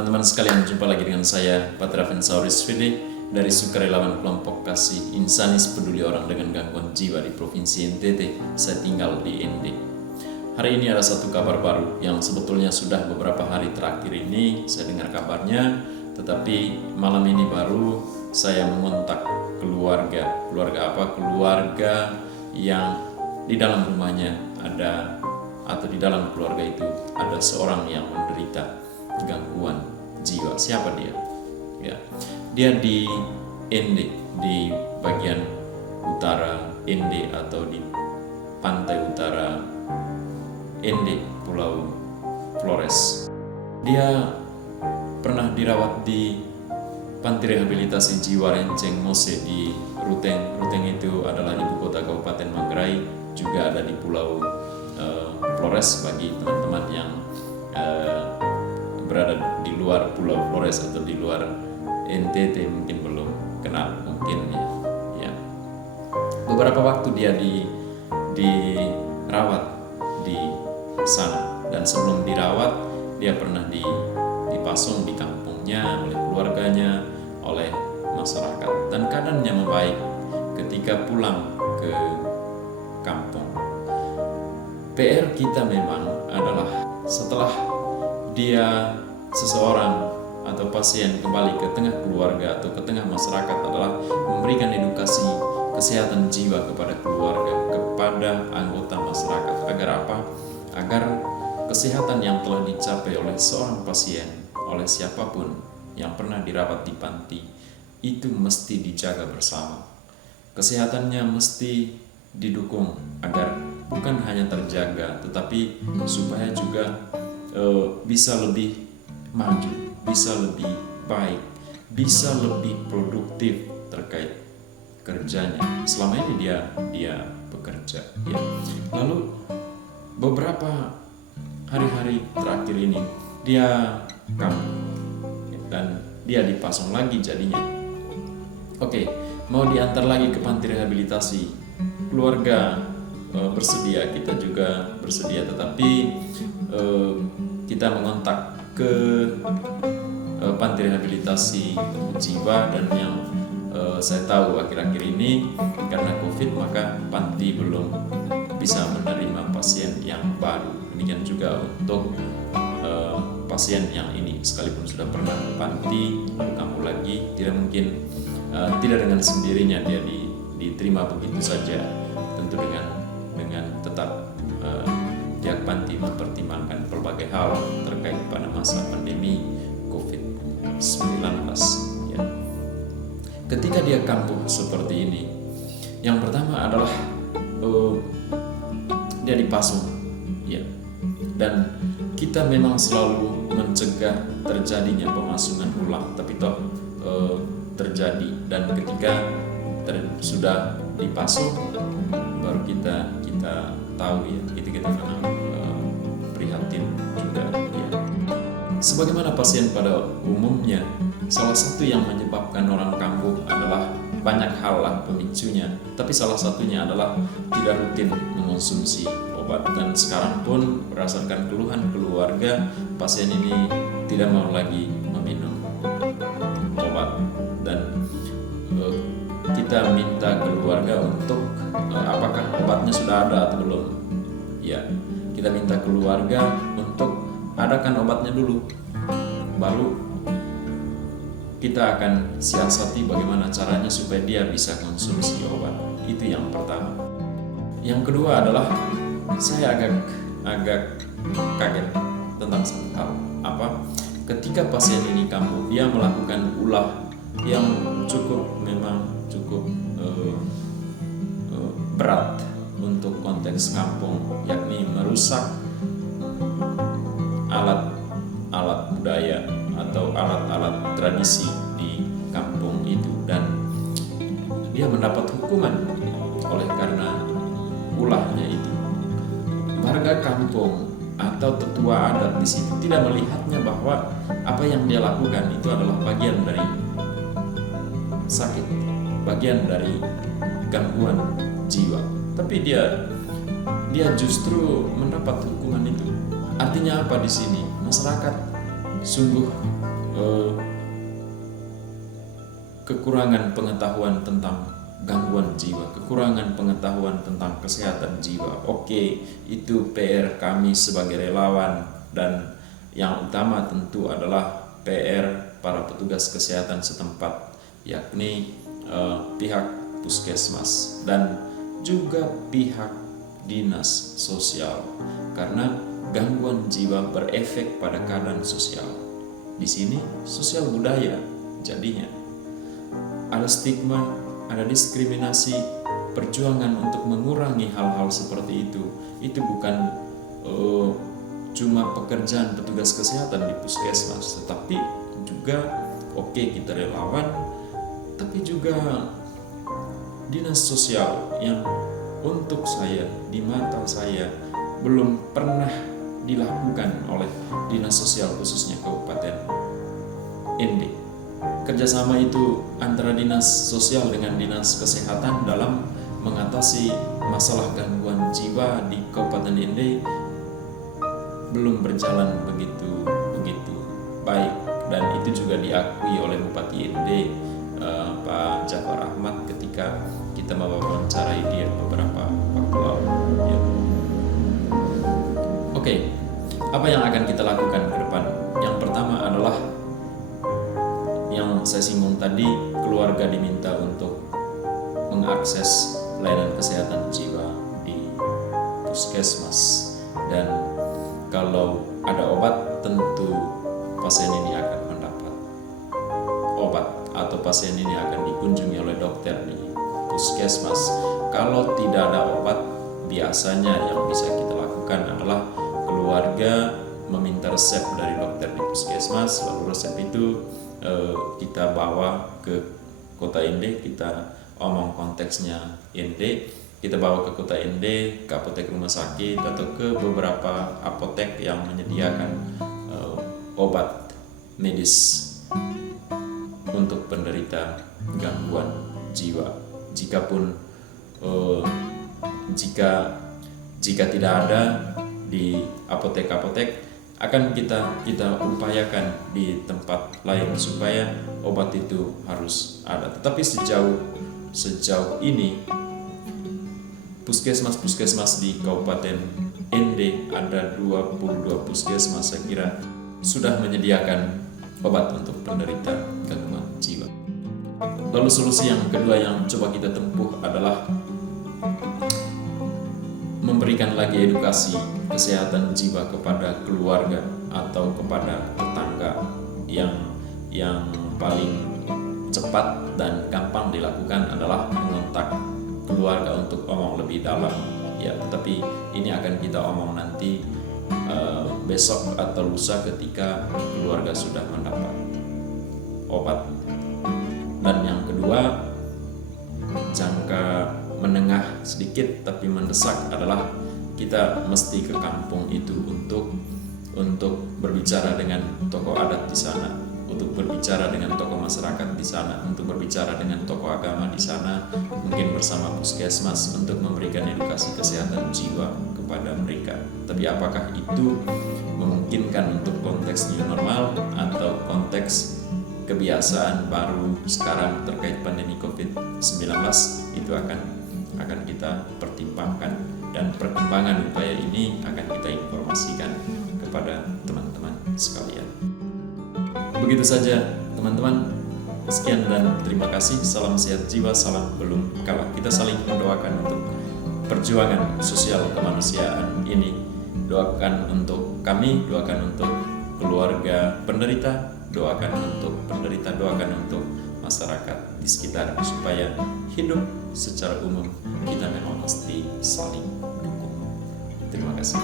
Teman-teman sekalian, jumpa lagi dengan saya, Patra Fensauris Fede, dari sukarelawan kelompok kasih Insanis peduli orang dengan gangguan jiwa di Provinsi NTT. Saya tinggal di ND. Hari ini ada satu kabar baru yang sebetulnya sudah beberapa hari terakhir ini saya dengar kabarnya, tetapi malam ini baru saya mengontak keluarga. Keluarga apa? Keluarga yang di dalam rumahnya ada, atau di dalam keluarga itu ada seorang yang menderita gangguan jiwa. Siapa dia? Ya, dia di ND, di bagian utara ND atau di pantai utara ND, Pulau Flores. Dia pernah dirawat di Panti Rehabilitasi Jiwa Renceng Mose di Ruteng. Ruteng itu adalah ibu kota Kabupaten Manggarai, juga ada di Pulau Flores. Bagi teman-teman yang berada di luar Pulau Flores atau di luar NTT mungkin belum kenal, mungkin ya. Beberapa waktu dia dirawat di sana, dan sebelum dirawat dia pernah dipasung di kampungnya oleh keluarganya, oleh masyarakat, dan keadaannya membaik ketika pulang ke kampung. PR kita memang adalah setelah dia seseorang atau pasien kembali ke tengah keluarga atau ke tengah masyarakat adalah memberikan edukasi kesehatan jiwa kepada keluarga, kepada anggota masyarakat. Agar apa? Agar kesehatan yang telah dicapai oleh seorang pasien, oleh siapapun yang pernah dirawat di panti, itu mesti dijaga bersama. Kesehatannya mesti didukung agar bukan hanya terjaga, tetapi supaya juga bisa lebih maju, bisa lebih baik, bisa lebih produktif terkait kerjanya. Selama ini dia bekerja, ya. Lalu beberapa hari-hari terakhir ini dia kambuh dan dia dipasung lagi jadinya. Oke, mau diantar lagi ke panti rehabilitasi. Keluarga bersedia, kita juga bersedia, tetapi kita mengontak ke panti rehabilitasi jiwa, dan yang saya tahu akhir-akhir ini karena COVID maka panti belum bisa menerima pasien yang baru. Demikian juga untuk pasien yang ini, sekalipun sudah pernah ke panti lalu kambuh lagi, tidak mungkin tidak dengan sendirinya dia diterima begitu saja. Tentu dengan tetap pihak panti mempertimbangkan berbagai hal terkait pada masa pandemi COVID-19, ya. Ketika dia kambuh seperti ini, yang pertama adalah dia dipasung, ya. Dan kita memang selalu mencegah terjadinya pemasungan ulang, tapi toh terjadi, dan ketika sudah dipasung baru kita tahu, ya, itu kita memang prihatin juga, ya. Sebagaimana pasien pada umumnya, salah satu yang menyebabkan orang kambuh adalah banyak hal lah pemicunya, tapi salah satunya adalah tidak rutin mengonsumsi obat. Dan sekarang pun berdasarkan keluhan keluarga, pasien ini tidak mau lagi meminum obat, dan kita minta keluarga untuk apakah obatnya sudah ada atau belum. Ya, kita minta keluarga untuk adakan obatnya dulu, baru kita akan siasati bagaimana caranya supaya dia bisa konsumsi obat. Itu yang pertama. Yang kedua adalah saya agak kaget tentang satu hal. Apa? Ketika pasien ini kambuh, dia melakukan ulah yang memang cukup berat untuk konteks kampung, yakni merusak alat-alat budaya atau alat-alat tradisi di kampung itu, dan dia mendapat hukuman oleh karena ulahnya itu. Warga kampung atau tetua adat di situ tidak melihatnya bahwa apa yang dia lakukan itu adalah bagian dari sakit, bagian dari gangguan jiwa, tapi dia justru mendapat hukuman itu. Artinya apa di sini? Masyarakat sungguh kekurangan pengetahuan tentang gangguan jiwa, kekurangan pengetahuan tentang kesehatan jiwa. Oke, itu PR kami sebagai relawan, dan yang utama tentu adalah PR para petugas kesehatan setempat, yakni pihak puskesmas dan juga pihak dinas sosial, karena gangguan jiwa berefek pada keadaan sosial. Di sini sosial budaya jadinya ada stigma, ada diskriminasi. Perjuangan untuk mengurangi hal-hal seperti itu bukan cuma pekerjaan petugas kesehatan di puskesmas, tetapi juga kita relawan, tapi juga dinas sosial yang untuk saya, di mata saya, belum pernah dilakukan oleh dinas sosial khususnya Kabupaten ND. Kerjasama itu antara dinas sosial dengan dinas kesehatan dalam mengatasi masalah gangguan jiwa di Kabupaten ND belum berjalan begitu baik, dan itu juga diakui oleh Bupati ND Pak Jafar Ahmad ketika kita mewawancarai dia beberapa waktu lalu. Ya. Oke, apa yang akan kita lakukan ke depan? Yang pertama adalah yang saya singgung tadi, keluarga diminta untuk mengakses layanan kesehatan jiwa di puskesmas, dan kalau ada obat tentu pasien ini akan mendapat obat atau pasien ini akan dikunjungi oleh dokter di puskesmas. Kalau tidak ada obat, biasanya yang bisa kita lakukan adalah keluarga meminta resep dari dokter di puskesmas, lalu resep itu kita bawa ke kota ND, kita omong konteksnya ND, kita bawa ke kota ND, ke apotek rumah sakit atau ke beberapa apotek yang menyediakan obat medis untuk penderita gangguan jiwa. Jika tidak ada di apotek-apotek, akan kita upayakan di tempat lain supaya obat itu harus ada. Tetapi sejauh ini puskesmas di Kabupaten ND ada 22 puskesmas, saya kira sudah menyediakan obat untuk penderita gangguan jiwa. Lalu solusi yang kedua yang coba kita tempuh adalah memberikan lagi edukasi kesehatan jiwa kepada keluarga atau kepada tetangga. Yang paling cepat dan gampang dilakukan adalah mengontak keluarga untuk omong lebih dalam, ya. Tetapi ini akan kita omong nanti besok atau lusa ketika keluarga sudah mendapat obat. Dan yang kedua, jangka menengah sedikit tapi mendesak adalah kita mesti ke kampung itu untuk berbicara dengan tokoh adat di sana, untuk berbicara dengan tokoh masyarakat di sana, untuk berbicara dengan tokoh agama di sana, mungkin bersama puskesmas untuk memberikan edukasi kesehatan jiwa kepada mereka. Tapi apakah itu memungkinkan untuk konteks new normal atau konteks kebiasaan baru sekarang terkait pandemi COVID-19, itu akan kita pertimbangkan, dan perkembangan upaya ini akan kita informasikan kepada teman-teman sekalian. Begitu saja teman-teman, sekian dan terima kasih. Salam sehat jiwa, salam belum kalah. Kita saling mendoakan untuk perjuangan sosial kemanusiaan ini. Doakan untuk kami, doakan untuk keluarga penderita, doakan untuk penderita, doakan untuk masyarakat di sekitar, supaya hidup secara umum kita memang mesti saling dukung. Terima kasih.